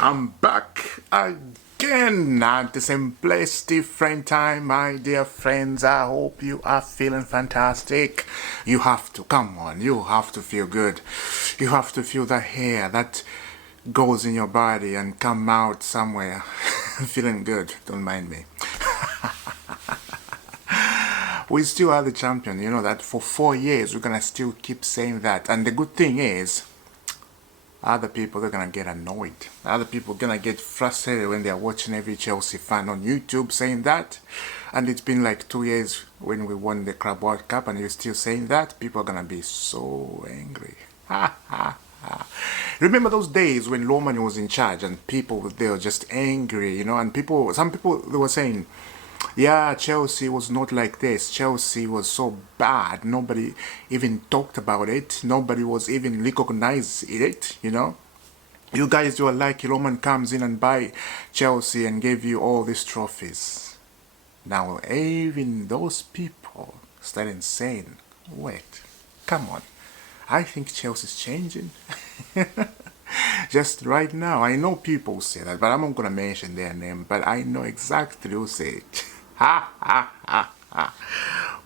I'm back again at the same place, different time, my dear friends. I hope you are feeling fantastic. You have to, come on, you have to feel good. You have to feel the hair that goes in your body and come out somewhere feeling good. Don't mind me. We still are the champion, you know that. For 4 years we're gonna still keep saying that. And the good thing is, other people are gonna get annoyed. Other people are gonna get frustrated when they're watching every Chelsea fan on YouTube saying that. And it's been like 2 years when we won the Club World Cup and you're still saying that. People are gonna be so angry. Remember those days when Roman was in charge and people, they were just angry, you know, and some people, they were saying, yeah, Chelsea was not like this. Chelsea was so bad. Nobody even talked about it. Nobody was even recognized it, you know. You guys were like, Roman comes in and buy Chelsea and gave you all these trophies. Now, even those people started saying, wait, come on. I think Chelsea's changing. Just right now, I know people say that, but I'm not gonna mention their name, but I know exactly who say it. Ha ha ha ha.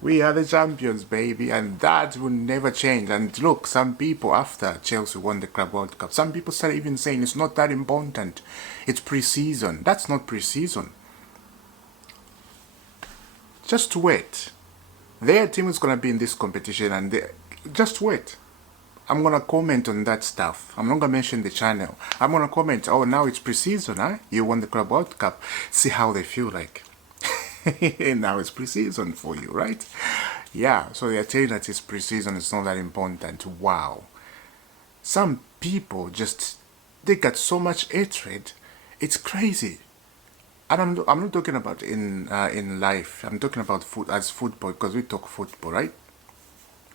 We are the champions, baby, and that will never change. And look, some people after Chelsea won the Club World Cup, some people started even saying it's not that important. It's pre-season. That's not pre-season. Just wait. Their team is gonna be in this competition, and just wait. I'm gonna comment on that stuff. I'm not gonna mention the channel. I'm gonna comment, oh, now it's pre-season, huh? You won the Club World Cup. See how they feel like. Now it's pre-season for you, right? Yeah, so they're telling that it's pre-season, it's not that important. Wow. Some people just, they got so much hatred. It's crazy. And I'm not talking about in life. I'm talking about football, because we talk football, right?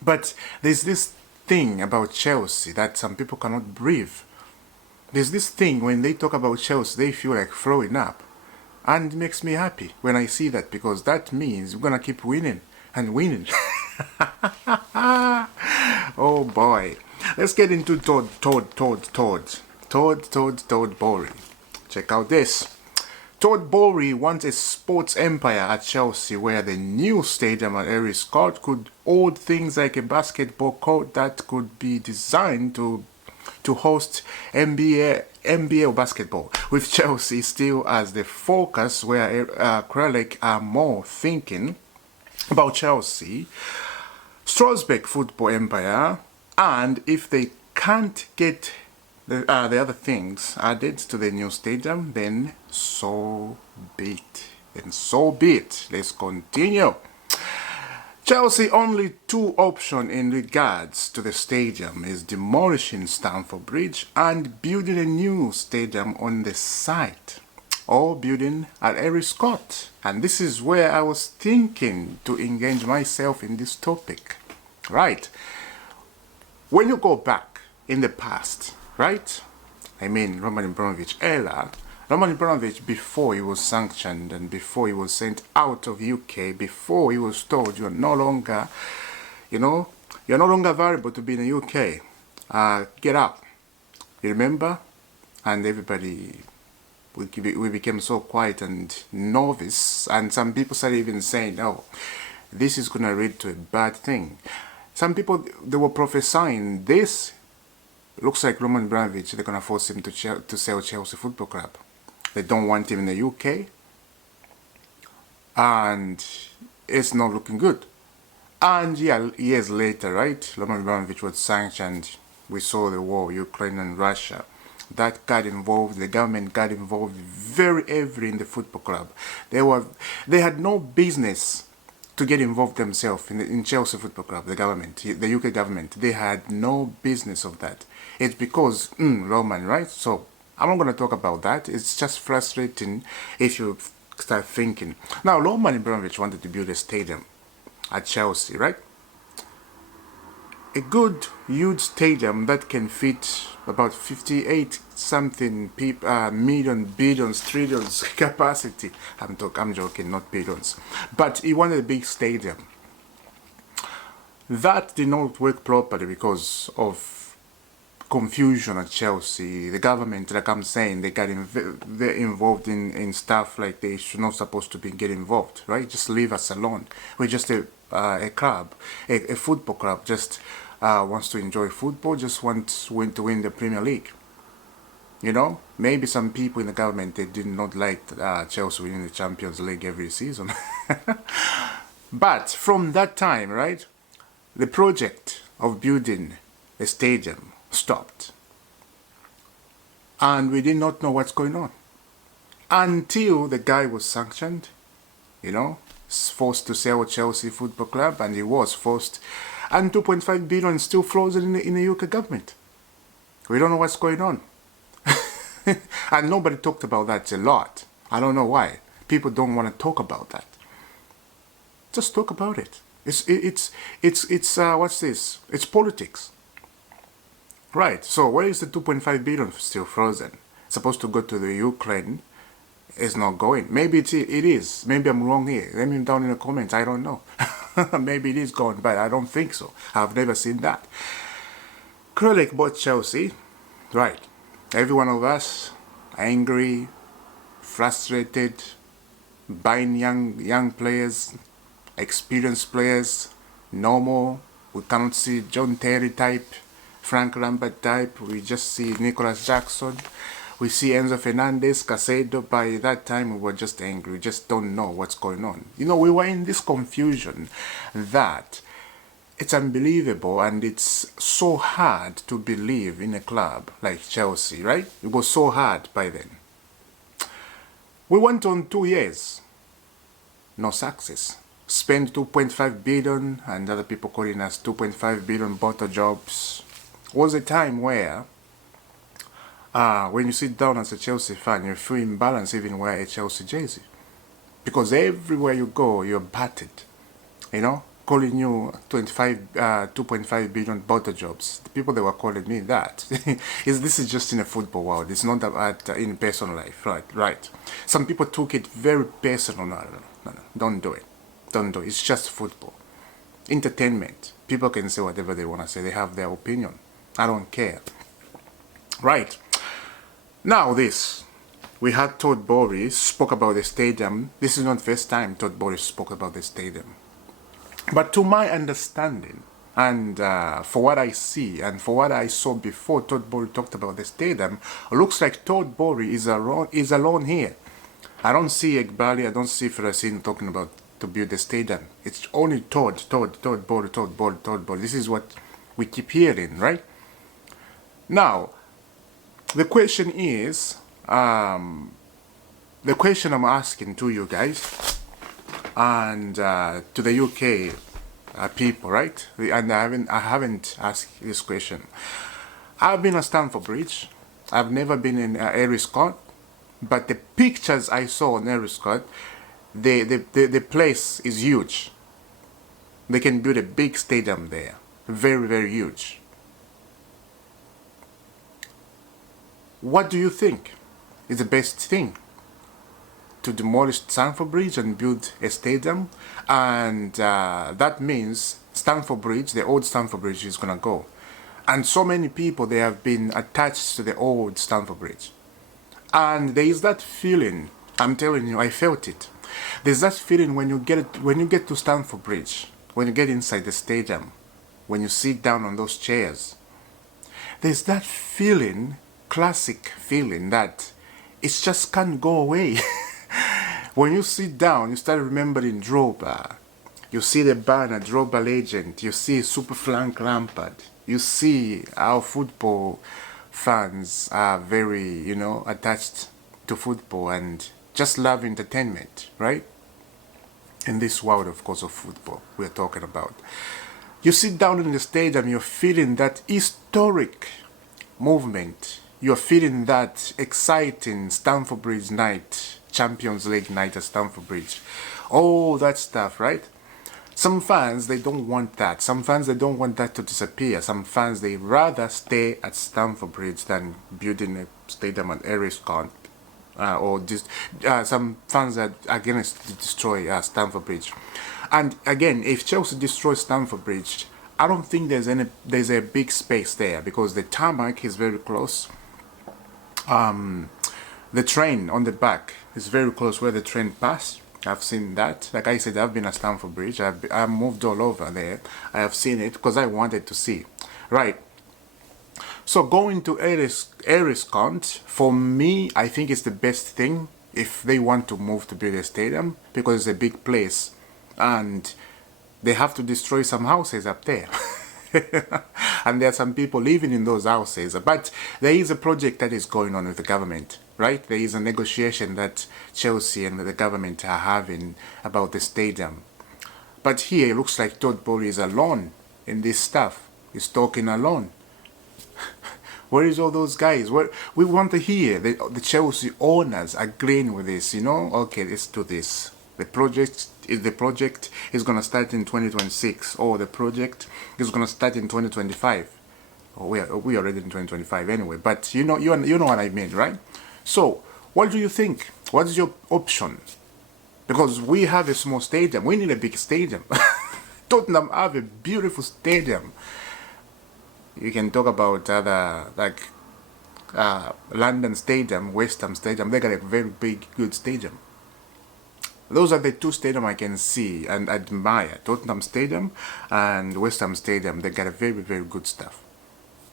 But there's this thing about Chelsea that some people cannot breathe. There's this thing when they talk about Chelsea, they feel like throwing up. And it makes me happy when I see that, because that means we're gonna keep winning and winning. Oh boy. Let's get into Todd Boehly. Check out this. Todd Boehly wants a sports empire at Chelsea where the new stadium at Erith Court could hold things like a basketball court that could be designed to host NBA basketball, with Chelsea still as the focus, where Kralik are more thinking about Chelsea, Strasbourg football empire, and if they can't get the other things added to the new stadium, then so be it. Then so be it. Let's continue. Chelsea only two options in regards to the stadium is demolishing Stamford Bridge and building a new stadium on the site, or building at Erith Court. And this is where I was thinking to engage myself in this topic. Right. When you go back in the past, right? I mean, Roman Abramovich era. Roman Abramovich, before he was sanctioned and before he was sent out of UK, before he was told you're no longer, you know, you're no longer valuable to be in the UK. Get out. You remember? And everybody, we became so quiet and novice, and some people started even saying, oh, this is going to lead to a bad thing. Some people, they were prophesying this. Looks like Roman Abramovich, they're going to force him to sell Chelsea Football Club. They don't want him in the UK. And it's not looking good. And yeah, years later, right, Roman Abramovich was sanctioned. We saw the war, Ukraine and Russia. That got involved, the government got involved very heavily in the football club. They had no business to get involved themselves in Chelsea Football Club, the government, the UK government. They had no business of that. It's because, Roman, right? So, I'm not going to talk about that. It's just frustrating if you start thinking. Now, Roman Abramovich wanted to build a stadium at Chelsea, right? A good, huge stadium that can fit about 58 something million, billions, trillions capacity. I'm joking, not billions. But he wanted a big stadium. That did not work properly because of confusion at Chelsea. The government, like I'm saying, they got they're involved in stuff like they should not supposed to be get involved, right? Just leave us alone. We're just a club, a football club, just wants to enjoy football, just wants to win the Premier League. You know, maybe some people in the government, they did not like Chelsea winning the Champions League every season. But from that time, right, the project of building a stadium stopped. And we did not know what's going on until the guy was sanctioned, you know, forced to sell Chelsea Football Club, and he was forced, and 2.5 billion still flows in the UK government. We don't know what's going on. And nobody talked about that a lot. I don't know why. People don't want to talk about that. Just talk about it. It's what's this? It's politics. Right. So where is the 2.5 billion still frozen? It's supposed to go to the Ukraine. It's not going. Maybe it is. Maybe I'm wrong here. Let me know down in the comments. I don't know. Maybe it is going, but I don't think so. I've never seen that. Kralik bought Chelsea. Right. Every one of us angry, frustrated, buying young players, experienced players, normal. We cannot see John Terry type, Frank Lampard type. We just see Nicholas Jackson. We see Enzo Fernandez, Casado. By that time, we were just angry. We just don't know what's going on. You know, we were in this confusion that it's unbelievable, and it's so hard to believe in a club like Chelsea, right? It was so hard by then. We went on 2 years, no success. Spent 2.5 billion, and other people calling us 2.5 billion bottle jobs. Was a time where, when you sit down as a Chelsea fan, you feel imbalanced even wear a Chelsea jersey. Because everywhere you go, you're battered, you know? Calling you 2.5 billion bottle jobs. The people that were calling me that. This is just in a football world. It's not about in personal life. Right. Some people took it very personal. No. Don't do it. Don't do it. It's just football. Entertainment. People can say whatever they want to say. They have their opinion. I don't care. Right. Now this. We had Todd Boehly spoke about the stadium. This is not the first time Todd Boehly spoke about the stadium. But to my understanding, and for what I see, and for what I saw before Todd Boehly talked about the stadium, looks like Todd Boehly is alone here. I don't see Egbali, I don't see Francine talking about to build the stadium. It's only Todd Boehly. This is what we keep hearing, right? Now, the question is, the question I'm asking to you guys, and to the UK people, right? And I haven't asked this question. I've been at Stamford Bridge. I've never been in Erie Scott, but the pictures I saw on Erie Scott, the place is huge. They can build a big stadium there, very, very huge. What do you think is the best thing? To demolish Stamford Bridge and build a stadium, and that means Stamford Bridge, the old Stamford Bridge, is gonna go, and so many people, they have been attached to the old Stamford Bridge, and there is that feeling. I'm telling you, I felt it. There's that feeling when you get to Stamford Bridge, when you get inside the stadium, when you sit down on those chairs. There's that feeling, classic feeling, that it just can't go away. When you sit down, you start remembering Drogba. You see the banner, Drogba legend. You see Super Frank Lampard. You see our football fans are very, you know, attached to football and just love entertainment, right? In this world, of course, of football we're talking about. You sit down in the stadium, you're feeling that historic movement. You're feeling that exciting Stamford Bridge night, Champions League night at Stamford Bridge. All that stuff, right? Some fans, they don't want that. Some fans, they don't want that to disappear. Some fans, they rather stay at Stamford Bridge than building a stadium at Erie Scott. Or just some fans are against to destroy Stamford Bridge. And again, if Chelsea destroys Stamford Bridge, I don't think there's a big space there because the tarmac is very close. The train on the back is very close where the train passed. I've seen that. Like I said, I've been at Stamford Bridge. I've moved all over there. I have seen it because I wanted to see. Right. So going to Eriscont, for me, I think it's the best thing if they want to move to build a stadium because it's a big place and they have to destroy some houses up there. And there are some people living in those houses. But there is a project that is going on with the government, right? There is a negotiation that Chelsea and the government are having about the stadium. But here it looks like Todd Boehly is alone in this stuff. He's talking alone. Where is all those guys? We want to hear the Chelsea owners agreeing with this, you know? Okay, let's do this. The project is going to start in 2026, or the project is going to start in 2025. Oh, we are already in 2025 anyway, but you know what I mean, right? So, what do you think? What is your option? Because we have a small stadium, we need a big stadium. Tottenham have a beautiful stadium. You can talk about other like London Stadium, West Ham Stadium. They got a very big, good stadium. Those are the two stadiums I can see and admire. Tottenham Stadium and West Ham Stadium. They got a very, very good stuff.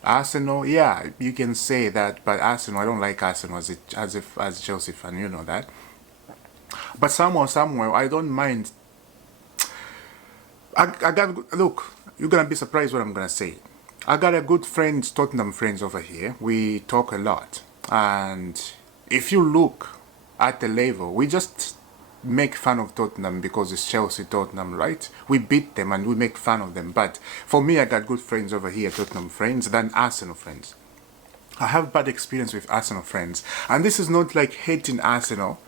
Arsenal, yeah, you can say that, but Arsenal, I don't like Arsenal as a Chelsea fan, you know that. But somewhere, I don't mind. I got, look, you're gonna be surprised what I'm gonna say. I got a good friend, Tottenham friends over here. We talk a lot, and if you look at the level, we just make fun of Tottenham because it's Chelsea Tottenham, right? We beat them and we make fun of them. But for me, I got good friends over here, Tottenham friends, than Arsenal friends. I have bad experience with Arsenal friends. And this is not like hating Arsenal.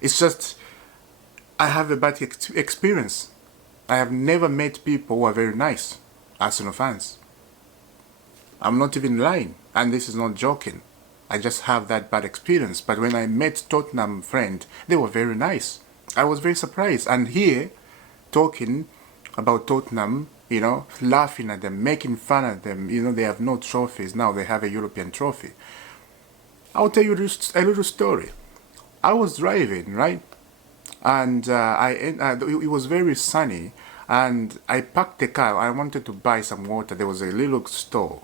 It's just, I have a bad experience. I have never met people who are very nice, Arsenal fans. I'm not even lying. And this is not joking. I just have that bad experience. But when I met Tottenham friend, they were very nice. I was very surprised. And here, talking about Tottenham, you know, laughing at them, making fun of them. You know, they have no trophies. Now they have a European trophy. I'll tell you a little story. I was driving, right? And it was very sunny. And I parked the car. I wanted to buy some water. There was a little store.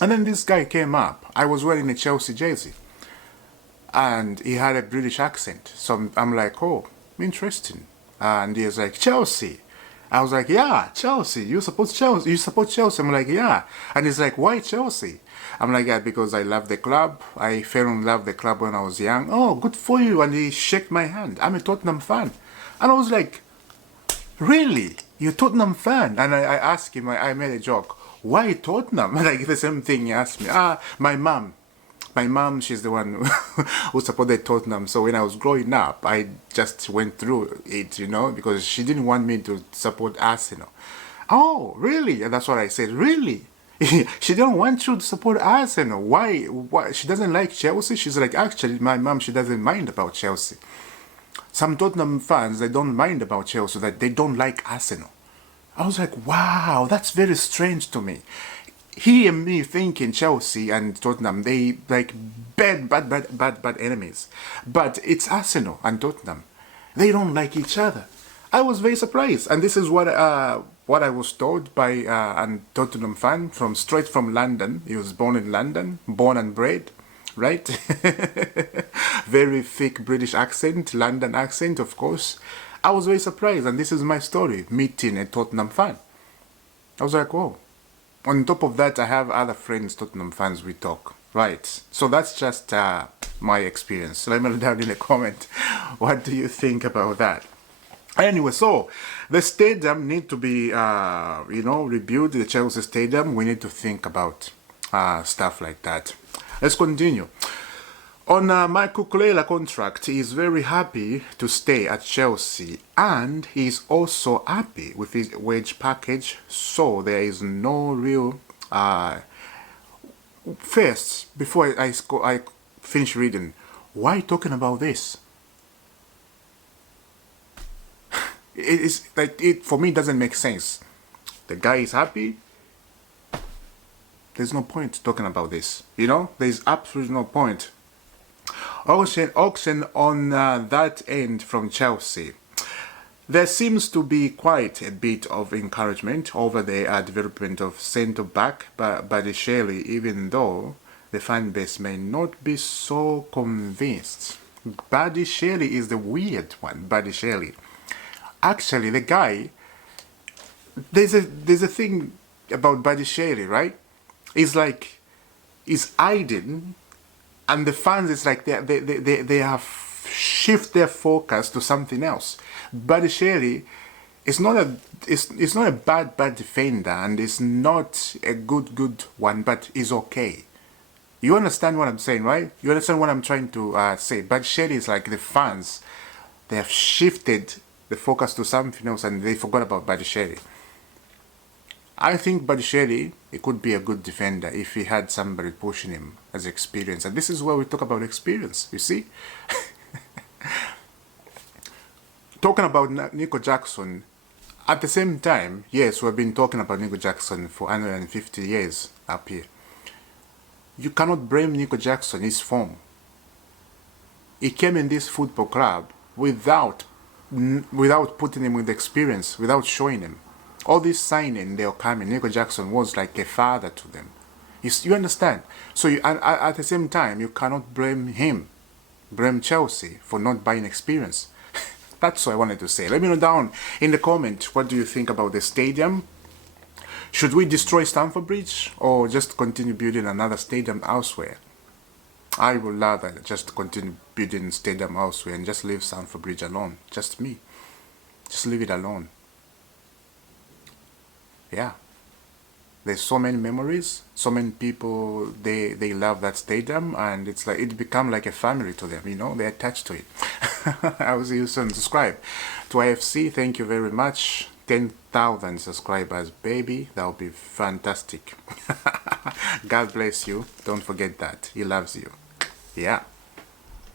And then this guy came up. I was wearing a Chelsea jersey. And he had a British accent. So I'm like, oh, interesting. And he was like, Chelsea. I was like, yeah, Chelsea. You support Chelsea? You support Chelsea? I'm like, yeah. And he's like, why Chelsea? I'm like, yeah, because I love the club. I fell in love with the club when I was young. Oh, good for you. And he shook my hand. I'm a Tottenham fan. And I was like, really? You're a Tottenham fan? And I asked him, I made a joke. Why Tottenham? Like the same thing he asked me. My mom. My mom, she's the one who supported Tottenham. So when I was growing up, I just went through it, you know, because she didn't want me to support Arsenal. Oh, really? And that's what I said. Really? She didn't want you to support Arsenal. Why? She doesn't like Chelsea? She's like, actually, my mom, she doesn't mind about Chelsea. Some Tottenham fans, they don't mind about Chelsea, that they don't like Arsenal. I was like, wow, that's very strange to me. He and me thinking Chelsea and Tottenham, they like bad enemies. But it's Arsenal and Tottenham. They don't like each other. I was very surprised. And this is what I was told by a Tottenham fan straight from London. He was born in London, born and bred, right? Very thick British accent, London accent, of course. I was very surprised, and this is my story, meeting a Tottenham fan. I was like, whoa. On top of that, I have other friends, Tottenham fans, we talk. Right. So that's just my experience. Let me know down in the comment. What do you think about that? Anyway, so the stadium need to be, rebuilt, the Chelsea Stadium. We need to think about stuff like that. Let's continue. On Michael Kulela contract, he is very happy to stay at Chelsea, and he is also happy with his wage package, so there is no real... First, before I finish reading, why talking about this? It is like, for me, it doesn't make sense. the guy is happy, there's no point talking about this. You know, there's absolutely no point. Auction on that end from Chelsea. There seems to be quite a bit of encouragement over the development of centre-back Badiashile, even though the fan base may not be so convinced. Badiashile is the weird one, Badiashile. Actually, the guy, there's a thing about Badiashile, right? It's like, he's hiding, and the fans is like they have shift their focus to something else. Badiashile is not a bad defender, and is not a good one, but is okay. You understand what I'm saying, right? You understand what I'm trying to say. Badiashile is like the fans, they have shifted the focus to something else, and they forgot about Badiashile. I think Badiashile, he could be a good defender if he had somebody pushing him as experience. And this is where we talk about experience, you see? Talking about Nico Jackson, at the same time, yes, we've been talking about Nico Jackson for 150 years up here. You cannot blame Nico Jackson, his form. He came in this football club without putting him with experience, without showing him. All this signing they were coming, Nico Jackson was like a father to them. You understand? So at the same time, you cannot blame him, blame Chelsea for not buying experience. That's what I wanted to say. Let me know down in the comment, what do you think about the stadium? Should we destroy Stamford Bridge or just continue building another stadium elsewhere? I would rather just continue building stadium elsewhere and just leave Stamford Bridge alone. Just me. Just leave it alone. Yeah. There's so many memories, so many people, they love that stadium, and it's like, it become like a family to them, you know, they're attached to it. I will see you soon. Subscribe to IFC. Thank you very much. 10,000 subscribers, baby. That would be fantastic. God bless you. Don't forget that. He loves you. Yeah.